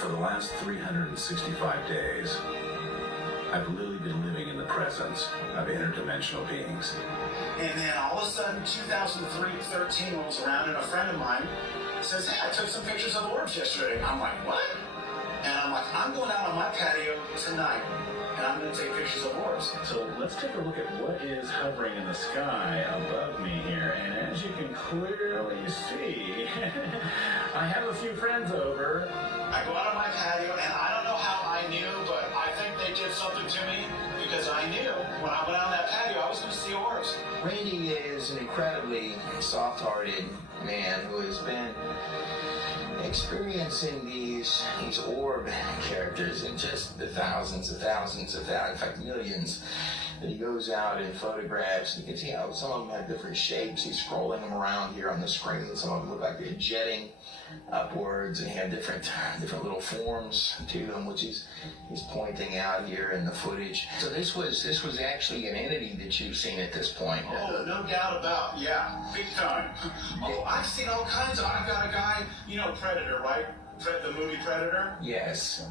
for the last 365 days, I've literally been living in the presence of interdimensional beings. And then all of a sudden, 2013 rolls around, and a friend of mine says, hey, I took some pictures of orbs yesterday. I'm like, what? And I'm like, I'm going out on my patio tonight, and I'm going to take pictures of orbs. So let's take a look at what is hovering in the sky above me here. And as you can clearly see, I have a few friends over. I go out on my patio, and I don't know how I knew, but I think they did something to me because I knew when I went out on that patio, I was going to see orbs. Randy is an incredibly soft-hearted man who has been experiencing these orb characters and just the thousands, in fact millions, that he goes out and photographs. You can see how some of them have different shapes. He's scrolling them around here on the screen. Some of them look like they're jetting upwards and have different little forms to them, which he's pointing out here in the footage. So this was actually an entity that you've seen at this point. Oh, no doubt about, yeah, big time. Oh, I've seen all kinds of. I've got a guy, you know, Predator, right? The movie Predator. Yes.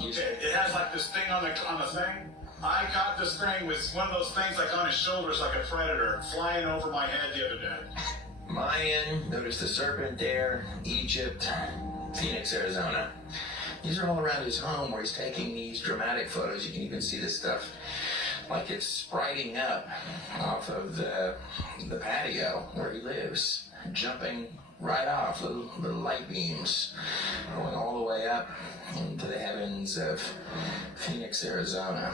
Okay, it has like this thing on the thing. I got this thing with one of those things like on his shoulders, like a predator, flying over my head the other day. Mayan, notice the serpent there, Egypt, Phoenix, Arizona. These are all around his home where he's taking these dramatic photos. You can even see this stuff like it's spriting up off of the patio where he lives, jumping right off, little light beams going all the way up into the heavens of Phoenix, Arizona.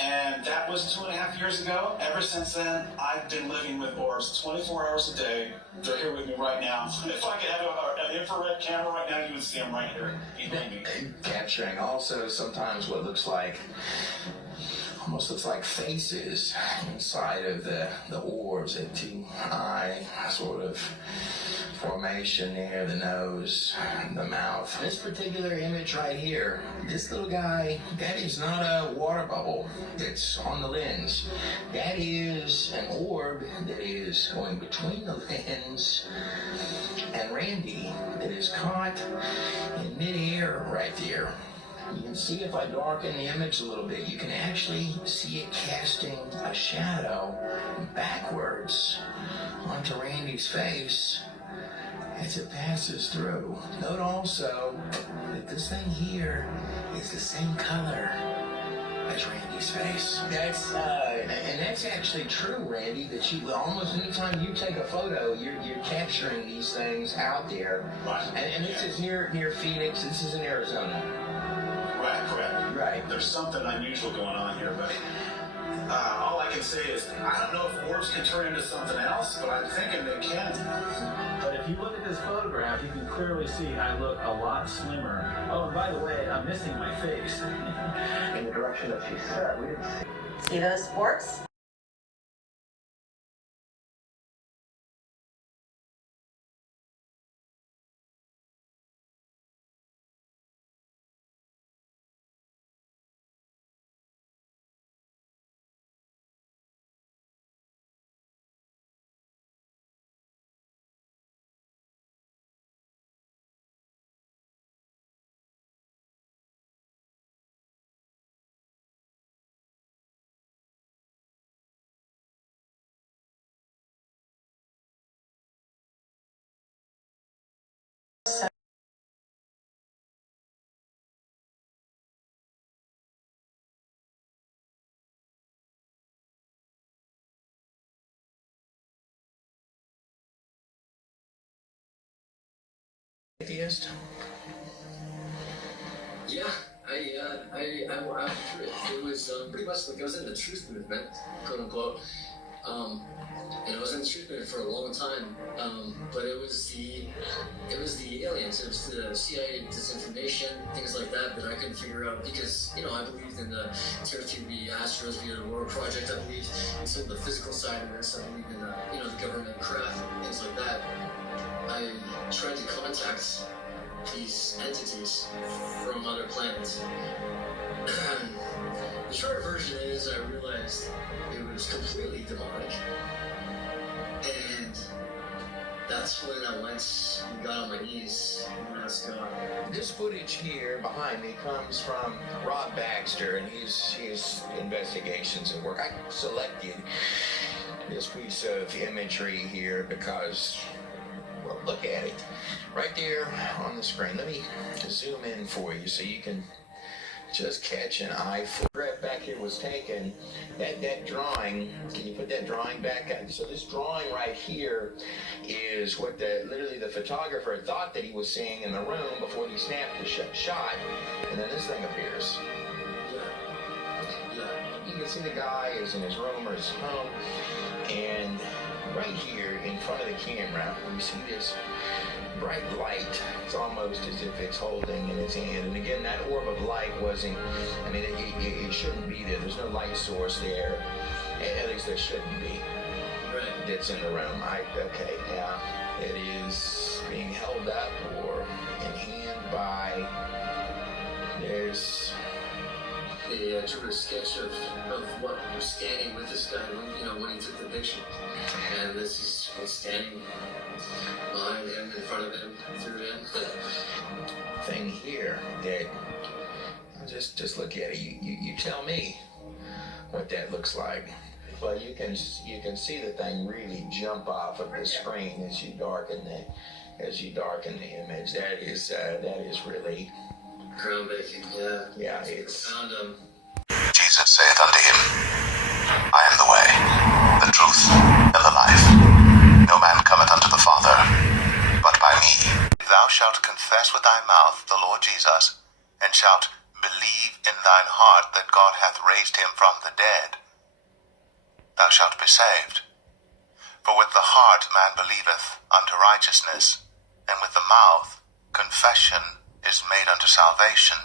And that was 2.5 years ago. Ever since then, I've been living with orbs 24 hours a day. They're here with me right now. If I could have an infrared camera right now, you would see them right here behind me. Capturing also sometimes what almost looks like faces inside of the orbs, a two-eye sort of formation there, the nose, the mouth. This particular image right here, this little guy, that is not a water bubble that's on the lens. That is an orb that is going between the lens and Randy that is caught in midair right there. You can see if I darken the image a little bit, you can actually see it casting a shadow backwards onto Randy's face as it passes through. Note also that this thing here is the same color as Randy's face. And that's actually true, Randy, that you almost anytime you take a photo, you're capturing these things out there. Right. And this is near Phoenix. This is in Arizona. Right, correct. Right. There's something unusual going on here, but all I can say is I don't know if orbs can turn into something else, but I'm thinking they can. But if you look at this photograph, you can clearly see I look a lot slimmer. Oh, and by the way, I'm missing my face. In the direction that she said, we didn't see. See those orbs? Atheist? Yeah, I went through it. It was pretty much like I was in the truth movement, quote unquote. And I was in the truth movement for a long time. But it was the aliens, it was the CIA disinformation, things like that I couldn't figure out because, you know, I believed in the Terra Theory, Astros, the Aurora Project. I believed in some of the physical side of this. I believed in the, you know, the government craft, things like that. I tried to contact these entities from other planets. The short version is I realized it was completely demonic. And that's when I went and got on my knees and asked God, This footage here behind me comes from Rob Baxter and his investigations and work. I selected this piece of imagery here because, well, look at it. Right there on the screen. Let me zoom in for you so you can just catch an eye. Photograph back here was taken. That drawing, can you put that drawing back up? So this drawing right here is what literally the photographer thought that he was seeing in the room before he snapped the shot, and then this thing appears. You can see the guy is in his room or his home, and right here in front of the camera, we see this bright light. It's almost as if it's holding in its hand. And again, that orb of light wasn't, I mean, it shouldn't be there. There's no light source there. At least there shouldn't be. Right. That's in the room. Okay, now it is being held up or in hand by, there's They drew a sketch of what was standing with this guy when he took the picture. And this is what's standing behind him, in front of him, through him. thing here that, just look at it. You tell me what that looks like. Well, you can see the thing really jump off of the screen as you darken the image. That is really Groundbreaking, yeah. Yeah, it's Found him. Jesus saith unto him, I am the way, the truth, and the life. No man cometh unto the Father, but by me. Thou shalt confess with thy mouth the Lord Jesus, and shalt believe in thine heart that God hath raised him from the dead. Thou shalt be saved. For with the heart man believeth unto righteousness, and with the mouth confession is made unto salvation.